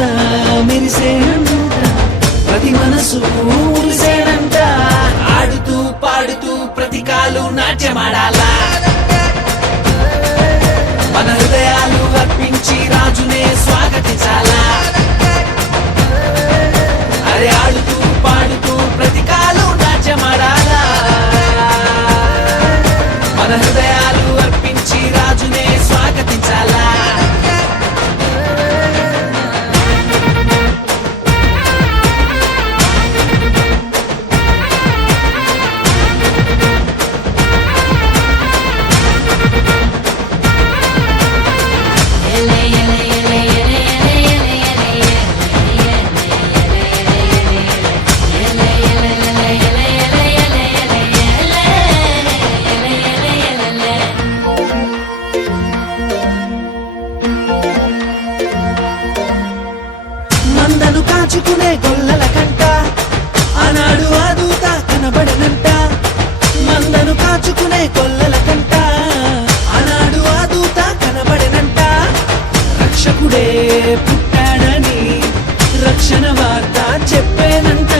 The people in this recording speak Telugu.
కాస్త మెరిసేనంట, ప్రతి మనసు ఊరిసేనంట. ఆడుతూ పాడుతూ ప్రతి కాలు నాట్యమాడాలా, మన హృదయాలు అర్పించి రాజునే స్వాగతించాలా. అరే ఆడుతూ పాడుతూ ప్రతి కాలు నాట్యమాడాలా, మన హృదయాలు అర్పించి రాజునే స్వాగతించాలా. మందను కాచుకునే గొల్లల కంట ఆనాడు ఆ దూత కనబడనంట, మందను కాచుకునే గొల్లల కంట ఆనాడు ఆ దూత కనబడనంట. రక్షకుడే పుట్టాడని రక్షణ వార్త చెప్పేనంట.